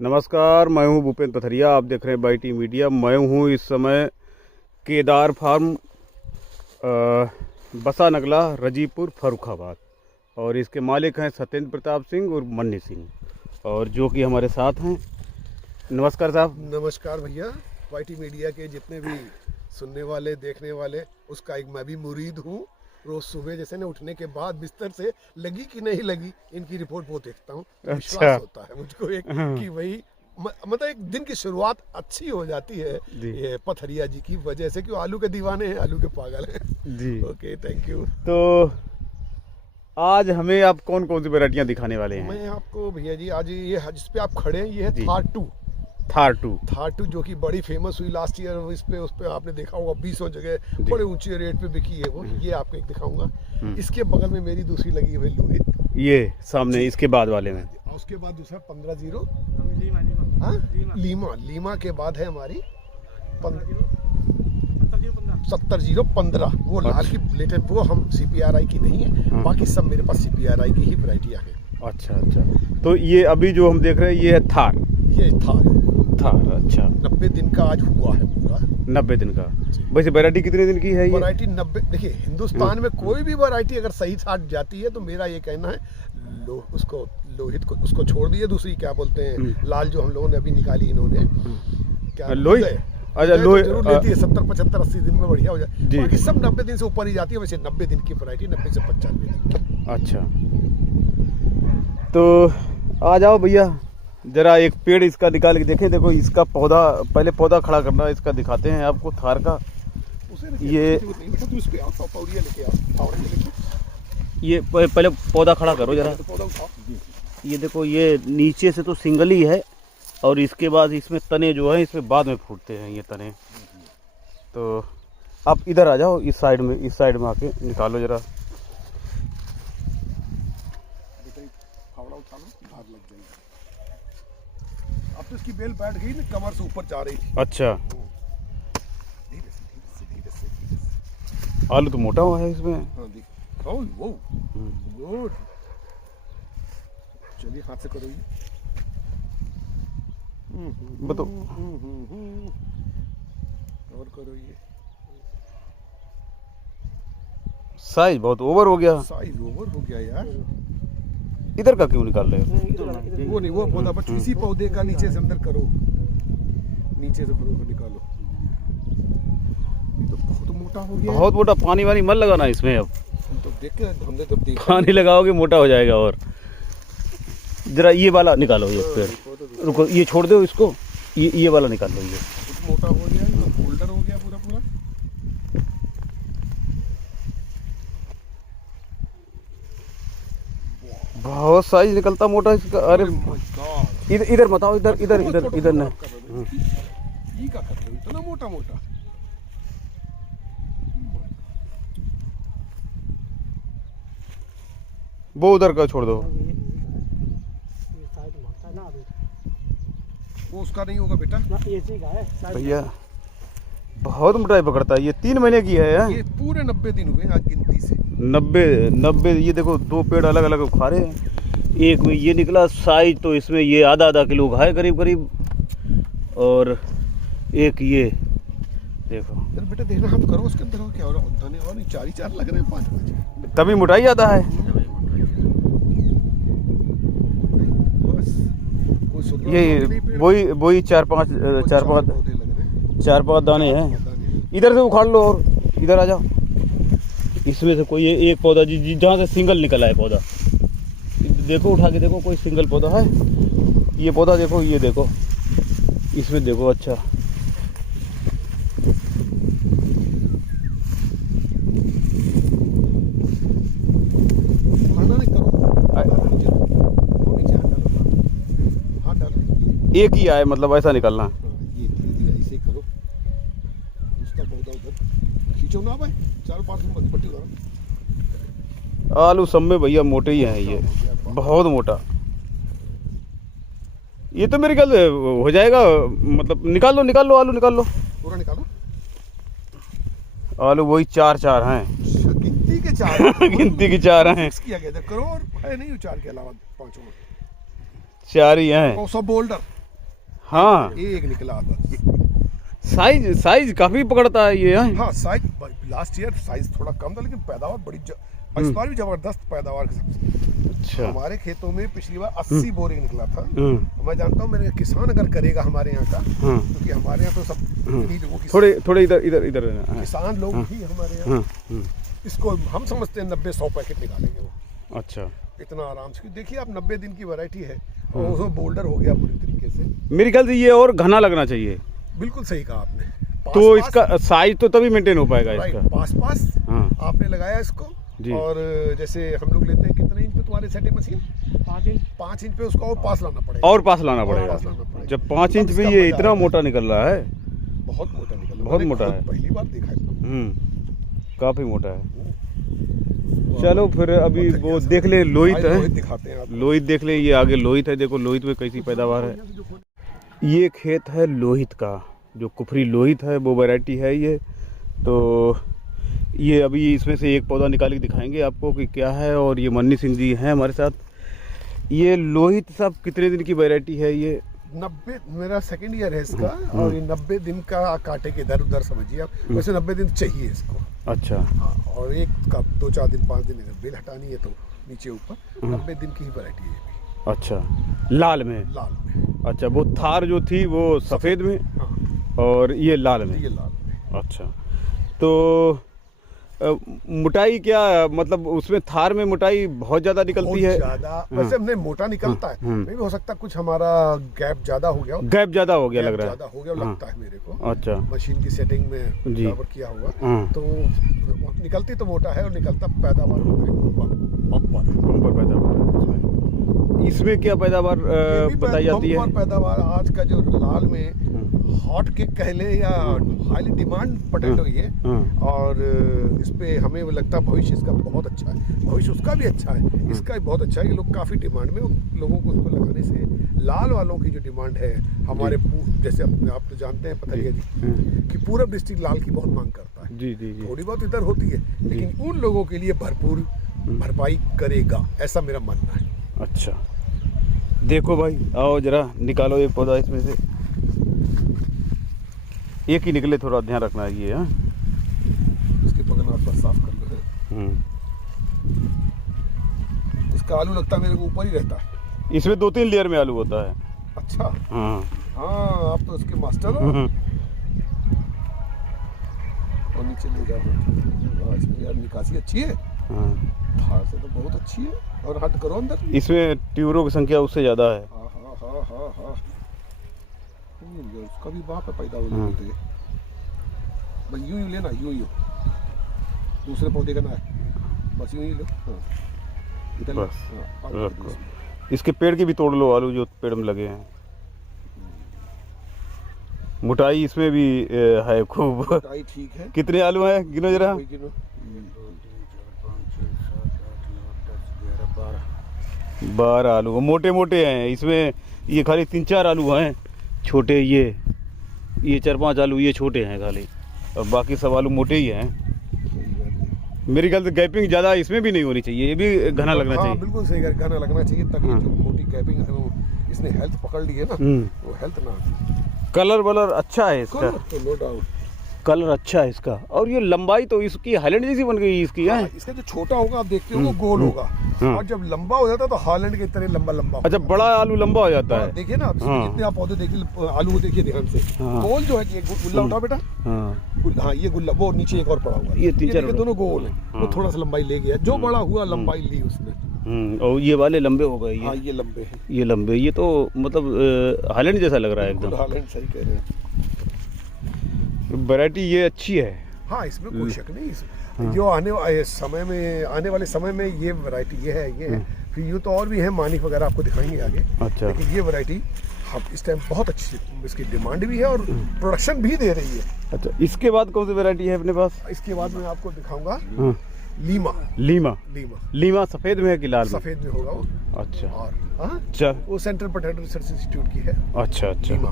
नमस्कार, मैं हूं भूपेंद्र पथरिया। आप देख रहे हैं बाईटी मीडिया। मैं हूं इस समय केदार फार्म बसा नगला रजीपुर फर्रुखाबाद और इसके मालिक हैं सत्येंद्र प्रताप सिंह और मन्नी सिंह, और जो कि हमारे साथ हैं। नमस्कार साहब। नमस्कार भैया। बाईटी मीडिया के जितने भी सुनने वाले देखने वाले, उसका एक मैं भी मुरीद हूँ। रोज सुबह जैसे ना उठने के बाद बिस्तर से लगी कि नहीं लगी इनकी रिपोर्ट वो देखता हूँ। अच्छा। विश्वास होता है मुझको एक कि वही मतलब एक दिन की शुरुआत अच्छी हो जाती है ये पथरिया जी की वजह से, कि आलू के दीवाने हैं, आलू के पागल हैं जी। Okay, thank you. तो आज हमें आप कौन कौन सी वैरायटियाँ दिखाने वाले हैं? मैं आपको भैया जी आज ये जिस पे आप खड़े हैं ये है थार टू जो कि बड़ी फेमस हुई लास्ट ईयर। उस पे आपने देखा होगा 20 जगह बड़े ऊंचे रेट पे बिकी है वो। ये आपको एक दिखाऊंगा। इसके बगल में मेरी दूसरी लगी हुई लोहित, ये सामने इसके बाद वाले में। उसके बाद दूसरा 15-0 लीमा के बाद है हमारी 70-0-15। वो लाल की ब्लेटेड, वो हम CPRI की नहीं है। बाकी सब मेरे पास CPRI की ही वैरायटियाँ हैं। अच्छा। तो ये अभी जो हम देख रहे हैं ये है थार। ये थार। अच्छा, 90 दिन का आज हुआ है पूरा। 90 दिन का। वैसे वैरायटी कितने दिन की है ये? वैरायटी 90। देखिए, हिंदुस्तान में कोई भी वैरायटी अगर सही साथ जाती है तो मेरा ये कहना है उसको लोहित को उसको छोड़ दिए। दूसरी क्या बोलते हैं लाल जो हम लोगों ने अभी निकाली इन्होंने, क्या लोहित। अच्छा, लोहित जरूर लेती है 70, 75, 80 दिन में बढ़िया हो जाए। बाकी सब 90 दिन से ऊपर ही जाती है। वैसे 90 दिन की वैरायटी, 90 से 95 दिन। अच्छा, तो आ जाओ भैया, जरा एक पेड़ इसका निकाल के देखें। देखो इसका पौधा, पहले पौधा खड़ा करना इसका दिखाते हैं आपको थार का। ये पहले पौधा खड़ा करो जरा। ये देखो, ये नीचे से तो सिंगल ही है और इसके बाद इसमें तने जो है इसमें बाद में फूटते हैं ये तने। तो आप इधर आ जाओ, इस साइड में आके निकालो जरा। अब तो इसकी बेल बैठ गई ना, कमर से ऊपर जा रही थी। अच्छा, आलू तो मोटा हुआ है इसमें। वो गुड। चलिए हाथ से करो ये। बताओ, और करो ये। साइज बहुत ओवर हो गया। साइज ओवर हो गया यार। इधर का क्यों निकाल रहे हो? वो नहीं, वो पौधा बस इसी पौधे का नीचे से अंदर करो, नीचे से करो, निकालो। तो बहुत मोटा हो गया। बहुत मोटा। पानी वानी मत लगाना इसमें। अब तो देख के हमने तब देखा, पानी लगाओगे मोटा हो जाएगा। और जरा ये वाला निकालो, ये पेड़। रुको, ये छोड़ दो इसको, ये वाला निकाल लो। ये बहुत मोटा हो गया, ये फोल्डर हो गया पूरा। बहुत साइज निकलता मोटा इसका। अरे इधर मत आओ, इधर न। ये क्या कर रहे हो इतना मोटा? वो उधर का छोड़ दो। वो उसका नहीं होगा बेटा, भैया बहुत मोटाई पकड़ता है। ये 3 महीने की है। ये पूरे 90 दिन हुए आज गिनती से। 90। ये देखो, 2 पेड़ अलग अलग उखाड़े हैं। एक में ये निकला साइज, तो इसमें ये आधा किलो का है करीब। और एक ये देखो। बेटा देखना, हम करो उसके अंदर क्या हो रहा है। दाने और नहीं, 4 लग रहे हैं, 5 तभी मोटाई आता है। ये वही 4-5 दाने हैं। इधर से उखाड़ लो और इधर आ जाओ। इसमें से कोई एक पौधा जहाँ से सिंगल निकला है पौधा, देखो उठा के देखो, कोई सिंगल पौधा है। ये पौधा देखो, ये देखो, इसमें देखो। अच्छा, एक ही आए, मतलब ऐसा निकलना। ये ऐसे करो, उसका पौधा उधर खींचो ना भाई। 4-5 दिन पट्टी उधर। आलू सब में भैया मोटे ही हैं। ये बहुत मोटा। ये तो मेरे ख्याल हो जाएगा, मतलब निकाल लो आलू निकाल लो। पूरा निकालो। आलू वही 4 हैं। गिनती के 4 गिनती की 4 हैं। किया गया था, करोड़ है नहीं 4 के अलावा 5 4 ही हैं। सब बोल्डर हाँ एक निकला था। साइज काफी पकड़ता है ये। हाँ साइज लास्ट ईयर साइज थोड़ा कम था, लेकिन पैदावार बड़ी इस बार भी जबरदस्त पैदावार के साथ। अच्छा। हमारे खेतों में पिछली बार 80 बोरे निकला था। मैं जानता हूँ मेरे किसान अगर करेगा हमारे यहाँ का, क्योंकि हमारे यहाँ तो सब इन्हीं लोगों की, थोड़े इधर किसान लोग ही हमारे यहाँ, इसको हम समझते हैं 90-100 पैकेट निकालेंगे वो। अच्छा। इतना आराम से देखिए आप, 90 दिन की वैरायटी है और उसमें बोल्डर हो गया पूरी तरीके से। मेरे ख्याल से ये और घना लगना चाहिए। बिल्कुल सही कहा आपने। तो इसका साइज तो तभी मेंटेन हो पाएगा इसका। पास आपने लगाया इसको, और जैसे हम लोग लेते हैं कितने इंच पे तुम्हारे सेटिंग मशीन? 5 इंच पे उसको और पास लाना पड़ेगा। और पास लाना पड़ेगा। जब 5 इंच पे ये इतना मोटा निकल रहा है, बहुत मोटा निकल रहा है, बहुत मोटा है, पहली बार देखा है। काफी मोटा है। चलो फिर अभी वो देख ले, लोहित है, दिखाते हैं। लोहित देख ले, ये आगे लोहित है, देखो लोहित में कैसी पैदावार है। ये खेत है लोहित का, जो कुफरी लोहित है वो वैरायटी है ये। तो ये अभी इसमें से एक पौधा निकाल के दिखाएंगे आपको कि क्या है। और ये मन्नी सिंह जी हैं हमारे साथ। ये लोहित साहब कितने दिन की वैरायटी है ये? 90, मेरा सेकंड ईयर है इसका, और ये 90 दिन का काटे के इधर उधर समझिए आप। वैसे 90 दिन चाहिए इसको। अच्छा। हाँ, और एक का 2-4 दिन 5 दिन अगर बेल हटानी है तो नीचे ऊपर 90 दिन की ही वैरायटी है। अच्छा, लाल में? लाल में। अच्छा, वो थार जो थी वो सफ़ेद में। हाँ। और ये लाल में? ये लाल में। अच्छा, तो मोटाई क्या, मतलब उसमें थार में मोटाई बहुत ज्यादा निकलती है? ज्यादा वैसे हमने मोटा निकलता है, नहीं भी हो सकता कुछ हमारा गैप ज्यादा हो गया, गैप ज्यादा हो गया लग रहा है, ज्यादा हो गया लगता है मेरे को। अच्छा, मशीन की सेटिंग में बराबर किया होगा तो निकलती तो मोटा है और निकलता पैदावार बम्पर पैदावार। इसमें क्या पैदावार बताई जाती है? पैदावार आज का जो लाल में हॉट केक कह ले या हाईली डिमांड पोटैटो ये, और इस पे हमें लगता है भविष्य इसका बहुत अच्छा है, भविष्य उसका भी अच्छा है, इसका भी बहुत अच्छा है। ये लोग काफ़ी डिमांड में, लोगों को उसको लगाने से लाल वालों की जो डिमांड है हमारे जैसे आप तो जानते हैं पथरिया जी कि पूरब डिस्ट्रिक्ट लाल की बहुत मांग करता है। जी जी जी। थोड़ी बहुत इधर होती है, लेकिन उन लोगों के लिए भरपूर भरपाई करेगा, ऐसा मेरा मानना है। अच्छा, देखो भाई, आओ जरा निकालो एक पौधा इसमें से। एक ही निकले, थोड़ा ध्यान रखना है ये। इसके बगल आप साफ कर लो। इसका आलू लगता है मेरे को ऊपर ही रहता है। इसमें 2-3 लेयर में आलू होता है। अच्छा। हाँ, आप तो इसके मास्टर हो। और नीचे ले जाओ, इसमें यार निकासी अच्छी है। थार से तो बहुत अच्छी है। और हट करो अंदर, इसमें ट्यूबरों की संख्या उससे ज्यादा है। हाँ। उसका भी वहाँ पे पैदा हो जाते हैं। बस यूं लेना, यूं दूसरे पौधे का ना है, बस यूं ही लो। इधर बस इसके पेड़ की भी तोड़ लो, आलू जो पेड़ में लगे हैं। मोटाई इसमें भी है खूब। मोटाई ठीक है। कितने आलू हैं, गिनो जरा। 12 आलू मोटे मोटे हैं इसमें। ये खाली 3-4 आलू हैं छोटे, ये 4-5 आलू ये छोटे हैं खाली, और बाकी सब आलू मोटे ही हैं। मेरे ख्याल से गैपिंग ज़्यादा इसमें भी नहीं होनी चाहिए, ये भी घना लगना चाहिए। बिल्कुल सही, घना लगना चाहिए तभी जो मोटी गैपिंग इसने हेल्थ पकड़ ली है ना, वो हेल्थ ना। कलर वलर अच्छा है इसका, तो नो डाउट कलर अच्छा है इसका। और ये लंबाई तो इसकी हाईलैंड जैसी बन गई इसकी। हाँ, इसका जो छोटा होगा आप देखते हो वो गोल होगा, और जब लंबा हो जाता है तो हालैंड की तरह लंबा। अच्छा, बड़ा आलू लंबा हो जाता है। देखिए ना, जितने आप पौधे देखिए, आलू को देखिए ध्यान से। गोल जो है, ये गुल्ला उठा बेटा। हाँ, ये गुल्ला, वो नीचे एक और पड़ा हुआ है, ये 3-4 दोनों गोल है। वो थोड़ा सा लंबाई ले गया, जो बड़ा हुआ लंबाई ली उसने। और ये वाले लंबे हो गए। हाँ, ये लंबे हैं, ये लंबे। ये तो मतलब हालैंड जैसा लग रहा है एकदम। हालैंड सही कह रहे हैं। वैरायटी ये अच्छी है। हाँ, इसमें कोई शक नहीं। जो आने वाले समय में ये वैरायटी ये है। फिर यूँ तो और भी है, मानिक वगैरह आपको दिखाएंगे आगे। अच्छा। लेकिन ये वैरायटी इस टाइम बहुत अच्छी, इसकी डिमांड भी है और प्रोडक्शन भी दे रही है। अच्छा, इसके बाद कौन सी वैरायटी है अपने पास? इसके बाद मैं आपको दिखाऊंगा लीमा। सफेद में है कि लाल में? सफेद में होगा वो। अच्छा। और वो सेंट्रल पोटैटो रिसर्च इंस्टीट्यूट की है। अच्छा। लीमा।